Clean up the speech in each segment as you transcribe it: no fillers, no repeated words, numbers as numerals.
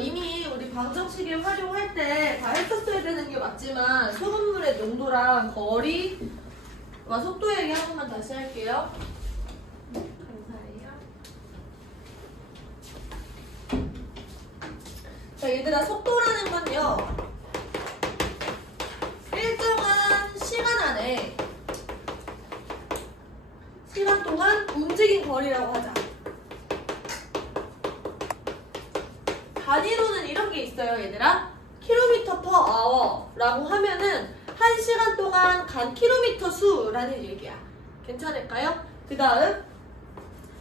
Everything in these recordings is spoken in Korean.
이미 우리 방정식에 활용할 때 다 했었어야 되는 게 맞지만 소금물의 농도랑 거리와 속도 얘기 한 번만 다시 할게요. 감사해요. 자, 얘들아, 속도라는 건요, 일정한 시간 안에 시간 동안 움직인 거리라고 하자. 단위로는 이런 게 있어요, 얘들아. 킬로미터 퍼 아워라고 하면은 1시간 동안 간 킬로미터 수라는 얘기야. 괜찮을까요? 그 다음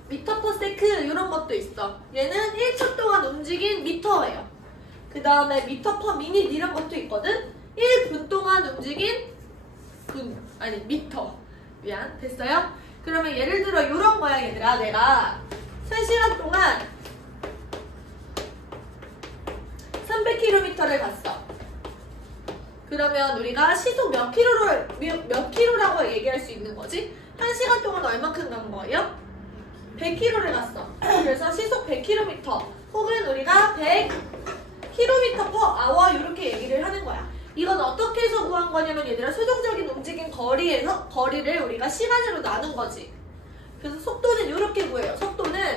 미터 퍼 세크 이런 것도 있어. 얘는 1초 동안 움직인 미터예요. 그 다음에 미터 퍼 미닛 이런 것도 있거든. 1분 동안 움직인 미터. 미안, 됐어요? 그러면 예를 들어 이런 거야, 얘들아. 내가 3시간 동안 300km를 갔어. 그러면 우리가 시속 몇 킬로라고 얘기할 수 있는 거지? 1시간 동안 얼마큼 간 거예요? 100km를 갔어. 그래서 시속 100km 혹은 우리가 100km per hour 이렇게 얘기를 하는 거야. 이건 어떻게 해서 구한 거냐면 얘들아, 최종적인 움직인 거리를 우리가 시간으로 나눈 거지. 그래서 속도는 이렇게 구해요. 속도는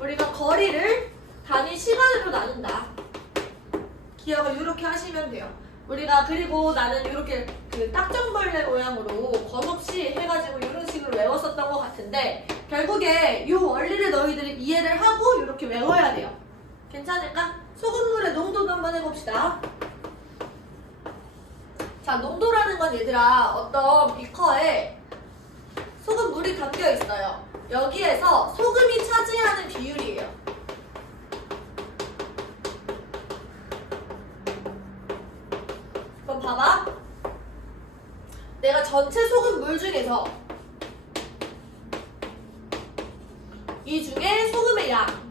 우리가 거리를 단위 시간으로 나눈다. 기억을 이렇게 하시면 돼요. 우리가 그리고 나는 이렇게 그 딱정벌레 모양으로 건없이 해가지고 이런 식으로 외웠었던 것 같은데 결국에 이 원리를 너희들이 이해를 하고 이렇게 외워야 돼요. 괜찮을까? 소금물의 농도도 한번 해봅시다. 자, 농도라는 건 얘들아, 어떤 비커에 소금물이 담겨 있어요. 여기에서 소금이 차지하는 비율이에요. 그럼 봐봐. 내가 전체 소금물 중에서 이 중에 소금의 양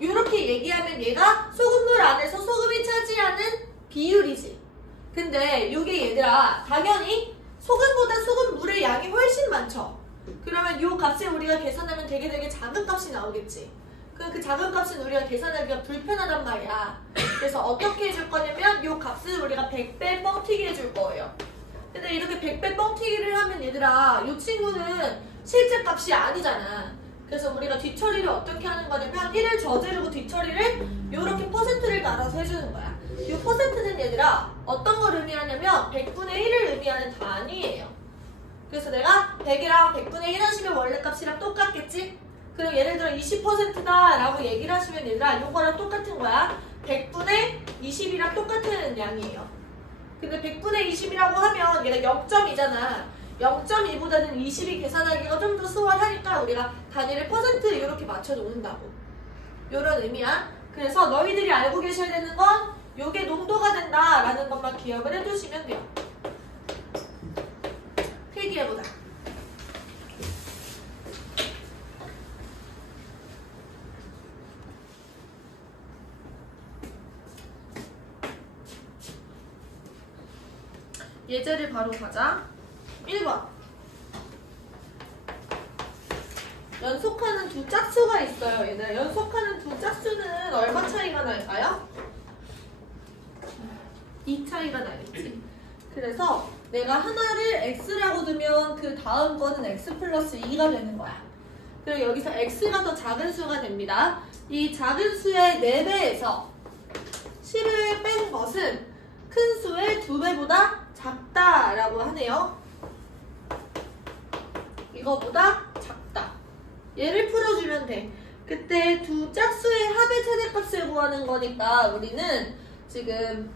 이렇게 얘기하면 얘가 소금물 안에서 소금이 차지하는 비율이지. 근데 이게 얘들아, 당연히 소금보다 소금물의 양이 훨씬 많죠. 그러면 이 값을 우리가 계산하면 되게 작은 값이 나오겠지. 그럼 그 작은 값은 우리가 계산하기가 불편하단 말이야. 그래서 어떻게 해줄 거냐면 이 값을 우리가 100배 뻥튀기 해줄 거예요. 근데 이렇게 100배 뻥튀기를 하면 얘들아, 이 친구는 실제 값이 아니잖아. 그래서 우리가 뒤처리를 어떻게 하는 거냐면 1을 저지르고 뒤처리를 이렇게 퍼센트를 달아서 해주는 거야. 이 퍼센트는 얘들아 어떤 걸 의미하냐면 100분의 1을 의미하는 단위예요. 그래서 내가 100이랑 100분의 1 하시면 원래 값이랑 똑같겠지? 그럼 예를 들어 20%다 라고 얘기를 하시면 얘들아 이거랑 똑같은 거야. 100분의 20이랑 똑같은 양이에요. 근데 100분의 20이라고 하면 얘가 0.2잖아. 0.2보다는 20이 계산하기가 좀 더 수월하니까 우리가 단위를 퍼센트 이렇게 맞춰 놓는다고. 이런 의미야. 그래서 너희들이 알고 계셔야 되는 건 요게 농도가 된다라는 것만 기억을 해두시면 돼요. 필기해보자. 예제를 바로 가자. 1번. 연속하는 두 짝수가 있어요. 얘들아, 연속하는 두 짝수는 얼마 차이가 날까요? 2 차이가 나겠지. 그래서 내가 하나를 x라고 두면 그 다음 거는 x 플러스 2가 되는 거야. 그리고 여기서 x가 더 작은 수가 됩니다. 이 작은 수의 4배에서 10을 뺀 것은 큰 수의 2배보다 작다라고 하네요. 이거보다 작다. 얘를 풀어주면 돼. 그때 두 짝수의 합의 최대값을 구하는 거니까 우리는 지금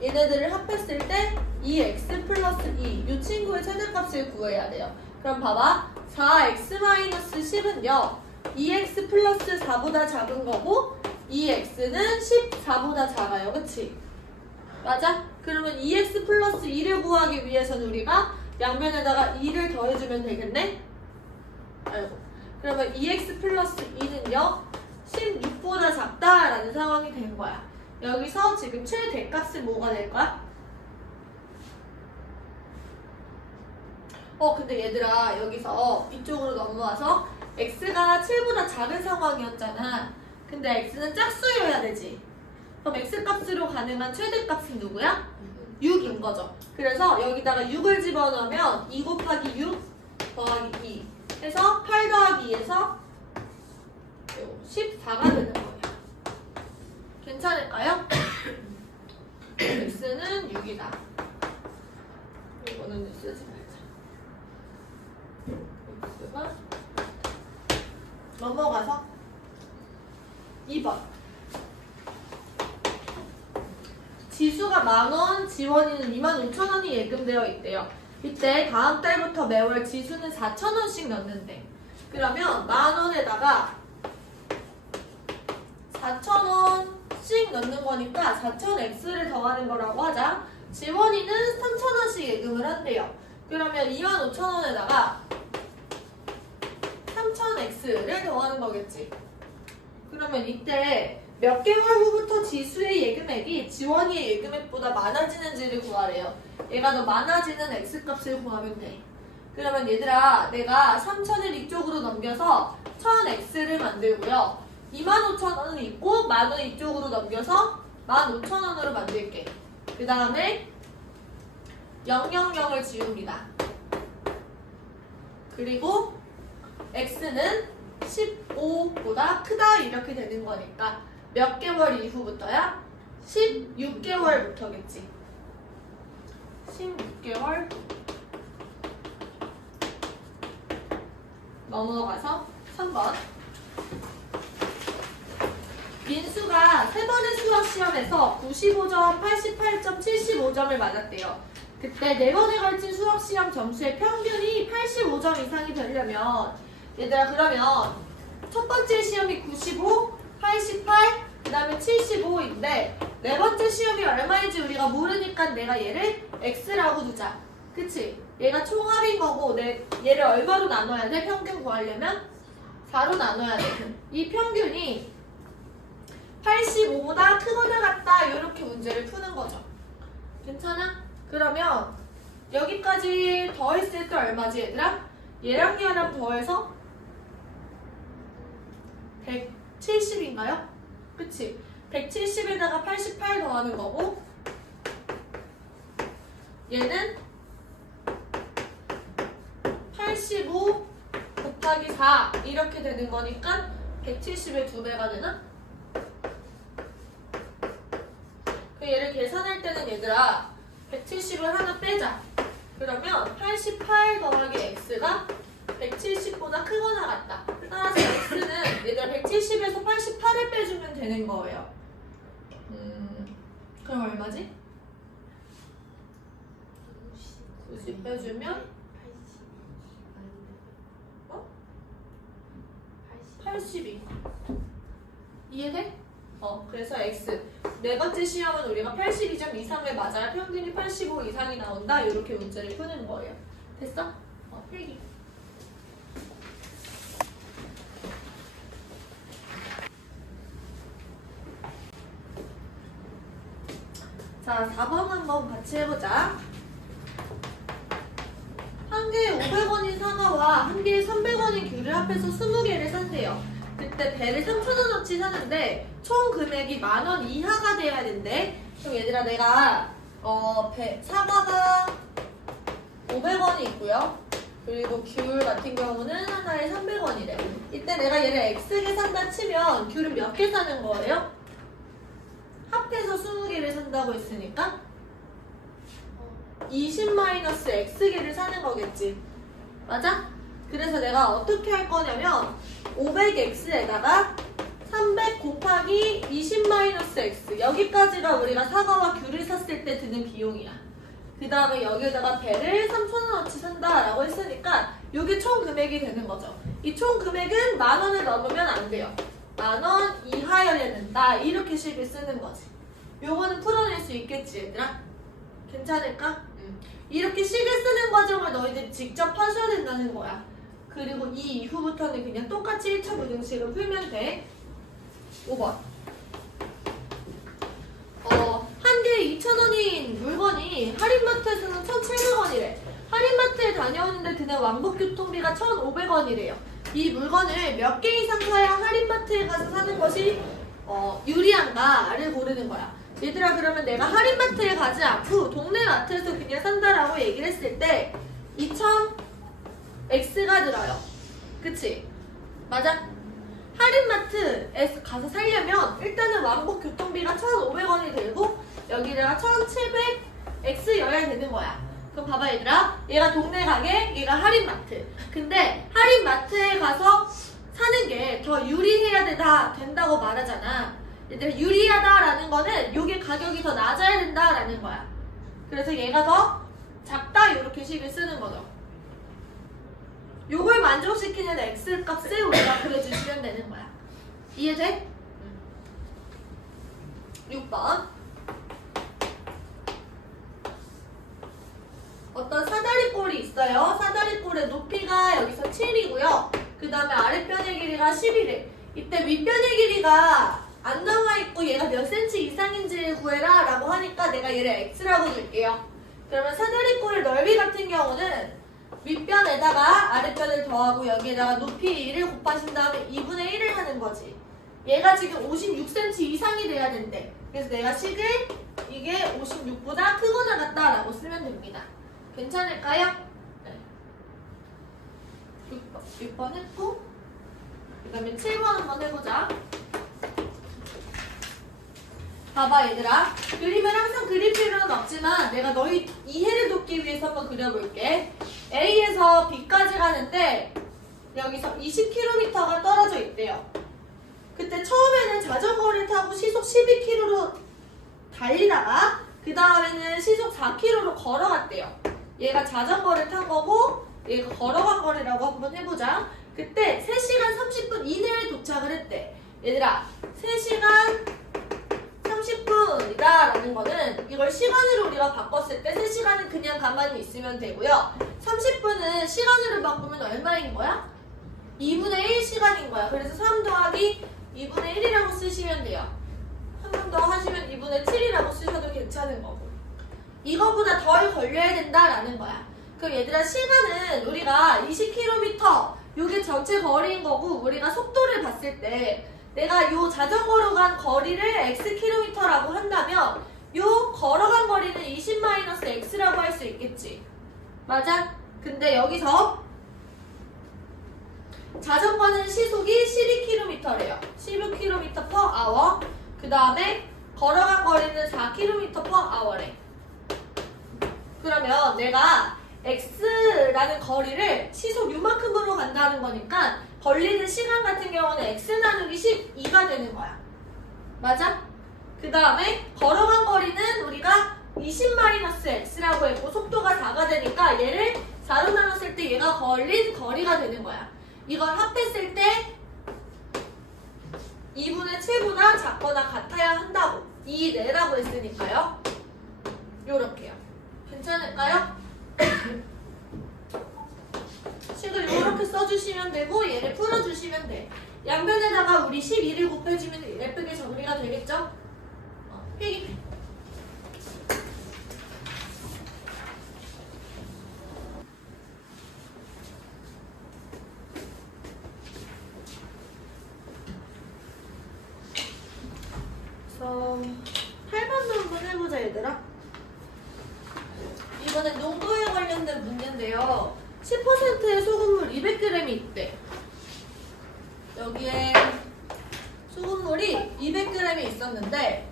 얘네들을 합했을 때 2x 플러스 2 이 친구의 최대값을 구해야 돼요. 그럼 봐봐. 4x-10은요 2x 플러스 4보다 작은 거고 2x는 14보다 작아요. 그치? 맞아? 그러면 2x 플러스 2를 구하기 위해서는 우리가 양면에다가 2를 더해주면 되겠네? 아이고. 그러면 2x 플러스 2는요 16보다 작다라는 상황이 된 거야. 여기서 지금 최대값은 뭐가 될 거야? 근데 얘들아 여기서 이쪽으로 넘어와서 x가 7보다 작은 상황이었잖아. 근데 x는 짝수여야 되지. 그럼 x값으로 가능한 최대값은 누구야? 6인 거죠. 그래서 여기다가 6을 집어넣으면 2 곱하기 6 더하기 2 해서 8 더하기 2에서 14가 되는 거예요. 괜찮을까요? x는 6이다. 이거는 쓰지 말자. x가 넘어가서 2번. 지수가 10,000원, 지원이는 25,000원이 예금되어 있대요. 이때 다음 달부터 매월 지수는 4,000원씩 넣는데, 그러면 10,000원에다가 4,000원씩 넣는 거니까 4,000x를 더하는 거라고 하자. 지원이는 3,000원씩 예금을 한대요. 그러면 25,000원에다가 3,000x를 더하는 거겠지. 그러면 이때 몇 개월 후부터 지수의 예금액이 지원이의 예금액보다 많아지는지를 구하래요. 얘가 더 많아지는 x값을 구하면 돼. 그러면 얘들아, 내가 3,000을 이쪽으로 넘겨서 1,000x를 만들고요. 25,000원은 있고 10,000원 이쪽으로 넘겨서 15,000원으로 만들게. 그 다음에 000을 지웁니다. 그리고 x는 15보다 크다 이렇게 되는 거니까 몇 개월 이후부터야? 16개월부터겠지. 16개월 넘어가서 3번. 민수가 3번의 수학시험에서 95점, 88점, 75점을 맞았대요. 그때 4번에 걸친 수학시험 점수의 평균이 85점 이상이 되려면, 얘들아, 그러면 첫 번째 시험이 95, 88, 그 다음에 75인데 4번째 시험이 얼마인지 우리가 모르니까 내가 얘를 x라고 두자. 그치? 얘가 총합인 거고 얘를 얼마로 나눠야 돼? 평균 구하려면 4로 나눠야 돼. 이 평균이 85보다 크거나 같다 이렇게 문제를 푸는 거죠. 괜찮아? 그러면 여기까지 더했을 때 얼마지 얘들아? 얘랑 얘랑 더해서 170인가요? 그치? 170에다가 88 더하는 거고, 얘는 85 곱하기 4 이렇게 되는 거니까 170의 2배가 되나? 얘를 계산할 때는 얘들아 170을 하나 빼자. 그러면 88 더하기 x가 170보다 크거나 같다. 따라서 x는 얘들아 170에서 88을 빼주면 되는 거예요. 그럼 얼마지? 90 빼주면 82. 이해돼? 그래서 x. 4번째 시험은 우리가 82점 이상을 맞아야 평균이 85 이상이 나온다. 이렇게 문제를 푸는 거예요. 됐어? 필기. 자, 4번 한번 같이 해보자. 한 개에 500원인 사과와 한 개에 300원인 귤을 합해서 20개를 산대요. 그때 배를 3,000원어치 사는데 총 금액이 10,000원 이하가 돼야 된대. 그럼 얘들아, 내가 사과가 500원이 있고요. 그리고 귤 같은 경우는 하나에 300원이래. 이때 내가 얘를 x개 산다 치면 귤은 몇 개 사는 거예요? 합해서 20개를 산다고 했으니까 20-x개를 사는 거겠지. 맞아? 그래서 내가 어떻게 할 거냐면 500x에다가 300 곱하기 20-x 여기까지가 우리가 사과와 귤을 샀을 때 드는 비용이야. 그 다음에 여기에다가 배를 3,000원어치 산다라고 했으니까 이게 총 금액이 되는 거죠. 이 총 금액은 10,000원을 넘으면 안 돼요. 10,000원 이하여야 된다. 이렇게 식을 쓰는 거지. 요거는 풀어낼 수 있겠지 얘들아? 괜찮을까? 이렇게 식을 쓰는 과정을 너희들이 직접 하셔야 된다는 거야. 그리고 이 이후부터는 그냥 똑같이 1차 부등식을 풀면 돼. 5번. 한 개에 2,000원인 물건이 할인마트에서는 1,700원이래. 할인마트에 다녀오는데 드는 왕복 교통비가 1,500원이래요. 이 물건을 몇 개 이상 사야 할인마트에 가서 사는 것이 유리한가를 고르는 거야. 얘들아, 그러면 내가 할인마트에 가지 않고 동네 마트에서 그냥 산다라고 얘기를 했을 때 2000X가 들어요. 그치? 맞아? 할인마트에 가서 살려면 일단은 왕복 교통비가 1,500원이 들고 여기다가 1,700X여야 되는 거야. 그럼 봐봐 얘들아, 얘가 동네 가게, 얘가 할인마트. 근데 할인마트에 가서 사는 게 더 유리해야 된다고 말하잖아. 얘들아, 유리하다라는 거는 요게 가격이 더 낮아야 된다라는 거야. 그래서 얘가 더 작다 이렇게 식을 쓰는 거죠. 요걸 만족시키는 X값을 우리가 그려주시면 되는 거야. 이해돼? 6번. 어떤 사다리꼴이 있어요. 사다리꼴의 높이가 여기서 7이고요. 그 다음에 아랫변의 길이가 11일. 이때 윗변의 길이가 안 나와 있고 얘가 몇 cm 이상인지를 구해라 라고 하니까 내가 얘를 X라고 줄게요. 그러면 사다리꼴의 넓이 같은 경우는 윗변에다가 아랫변을 더하고 여기에다가 높이 1을 곱하신 다음에 2분의 1을 하는 거지. 얘가 지금 56cm 이상이 돼야 된대. 그래서 내가 식을 이게 56보다 크거나 같다라고 쓰면 됩니다. 괜찮을까요? 네. 6번 했고 그 다음에 7번 한번 해보자. 봐봐 얘들아, 그림을 항상 그릴 필요는 없지만 내가 너희 이해를 돕기 위해서 한번 그려볼게. A에서 B까지 가는데 여기서 20km가 떨어져 있대요. 그때 처음에는 자전거를 타고 시속 12km로 달리다가 그 다음에는 시속 4km로 걸어갔대요. 얘가 자전거를 탄 거고 얘가 걸어간 거리라고 한번 해보자. 그때 3시간 30분 이내에 도착을 했대. 얘들아, 3시간 30분이다 라는 거는 이걸 시간으로 우리가 바꿨을 때 3시간은 그냥 가만히 있으면 되고요. 30분은 시간으로 바꾸면 얼마인 거야? 2분의 1 시간인 거야. 그래서 3 더하기 2분의 1이라고 쓰시면 돼요. 한 번 더 하시면 2분의 7이라고 쓰셔도 괜찮은 거고. 이거보다 덜 걸려야 된다라는 거야. 그럼 얘들아, 시간은 우리가 20km 요게 전체 거리인 거고 우리가 속도를 봤을 때 내가 요 자전거로 간 거리를 Xkm라고 한다면 요 걸어간 거리는 20-X라고 할 수 있겠지. 맞아? 근데 여기서 자전거는 시속이 12km래요. 12km/h. 그 다음에 걸어간 거리는 4km/h래. 그러면 내가 X라는 거리를 시속 요만큼으로 간다는 거니까 걸리는 시간 같은 경우는 X 나누기 12가 되는 거야. 맞아? 그 다음에 걸어간 거리는 우리가 20-X라고 했고 속도가 4가 되니까 얘를 4로 나눴을 때 얘가 걸린 거리가 되는 거야. 이걸 합했을 때 2분의 7보다 작거나 같아야 한다고. 이 내라고 했으니까요. 요렇게요. 괜찮을까요? 식을 이렇게 써주시면 되고 얘를 풀어주시면 돼. 양변에다가 우리 12를 곱해주면 예쁘게 정리가 되겠죠? 필기. 그래서 8번도 한번 해보자 얘들아. 이번엔 농도에 관련된 문제인데요. 10%의 소금물 200g이 있대. 여기에 소금물이 200g이 있었는데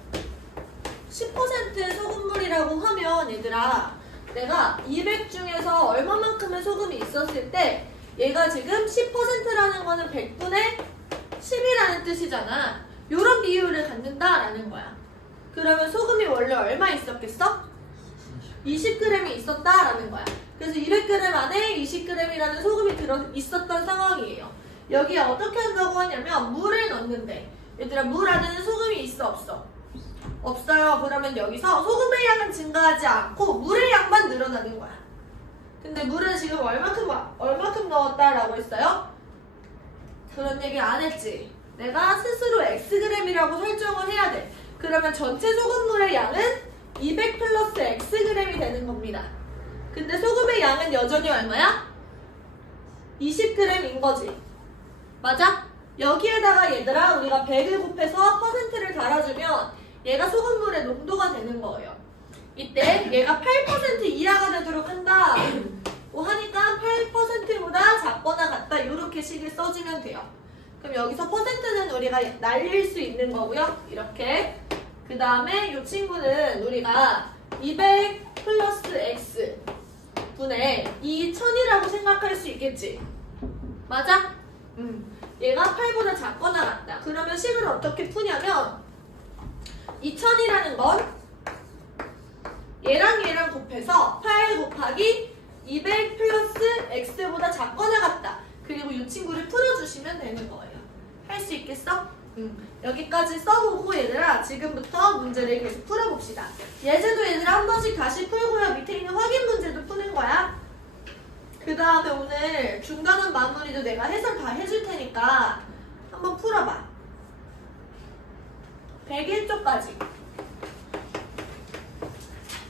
10%의 소금물이라고 하면 얘들아, 내가 200 중에서 얼마만큼의 소금이 있었을 때 얘가 지금 10%라는 거는 100분의 10이라는 뜻이잖아. 요런 비율을 갖는다라는 거야. 그러면 소금이 원래 얼마 있었겠어? 20g이 있었다라는 거야. 그래서 200g 안에 20g이라는 소금이 들어 있었던 상황이에요. 여기에 어떻게 한다고 하냐면 물을 넣는데, 얘들아 물 안에는 소금이 있어 없어? 없어요. 그러면 여기서 소금의 양은 증가하지 않고 물의 양만 늘어나는 거야. 근데 물은 지금 얼마큼 넣었다라고 했어요? 그런 얘기 안 했지. 내가 스스로 Xg이라고 설정을 해야 돼. 그러면 전체 소금물의 양은 200 플러스 Xg이 되는 겁니다. 근데 소금의 양은 여전히 얼마야? 20g인 거지. 맞아? 여기에다가 얘들아 우리가 100을 곱해서 퍼센트를 달아주면 얘가 소금물의 농도가 되는 거예요. 이때 얘가 8% 이하가 되도록 한다 하니까 8%보다 작거나 같다 이렇게 식을 써주면 돼요. 그럼 여기서 퍼센트는 우리가 날릴 수 있는 거고요. 이렇게. 그 다음에 이 친구는 우리가 200 플러스 x 분의 2000이라고 생각할 수 있겠지. 맞아? 얘가 8보다 작거나 같다. 그러면 식을 어떻게 푸냐면 2000이라는 건 얘랑 곱해서 8 곱하기 200 플러스 x보다 작거나 같다. 그리고 이 친구를 풀어주시면 되는 거예요. 할 수 있겠어? 여기까지 써보고 얘들아 지금부터 문제를 계속 풀어봅시다. 예제도 얘들아 한 번씩 다시 풀고요. 밑에 있는 확인 문제도 푸는 거야. 그 다음에 오늘 중간원 마무리도 내가 해설 다 해줄 테니까 한번 풀어봐. 101쪽까지.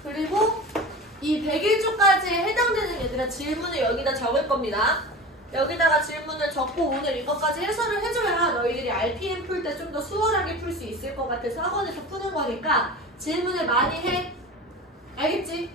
그리고 이 101쪽까지에 해당되는 얘들아 질문을 여기다 적을 겁니다. 여기다가 질문을 적고 오늘 이것까지 해설을 해줘야 너희들이 RPM 풀 때 좀 더 수월하게 풀 수 있을 것 같아서 학원에서 푸는 거니까 질문을 많이 해. 알겠지?